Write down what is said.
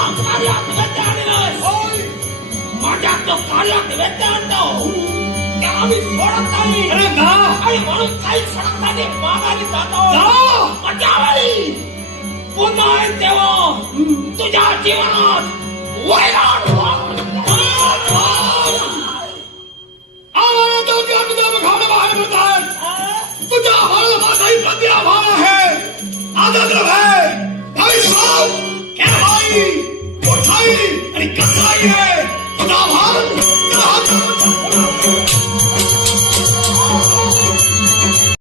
நாம் சரியாக வெட்டாடினார் மாட்டாக்கம் சரியாக வெட்டாண்டோம் காவி சோடத்தானே அது மனு கை சோடத்தானே மாதாதி தாத்தோ மட்டாவை पुन्हा तेव्हा तुझ्या जीवनात वैराट आम्हाला तुझ्या पिता खाणं बाहेर मिळतात तुझ्या आभाळ माझाही प्रति आभाळ आहे आदर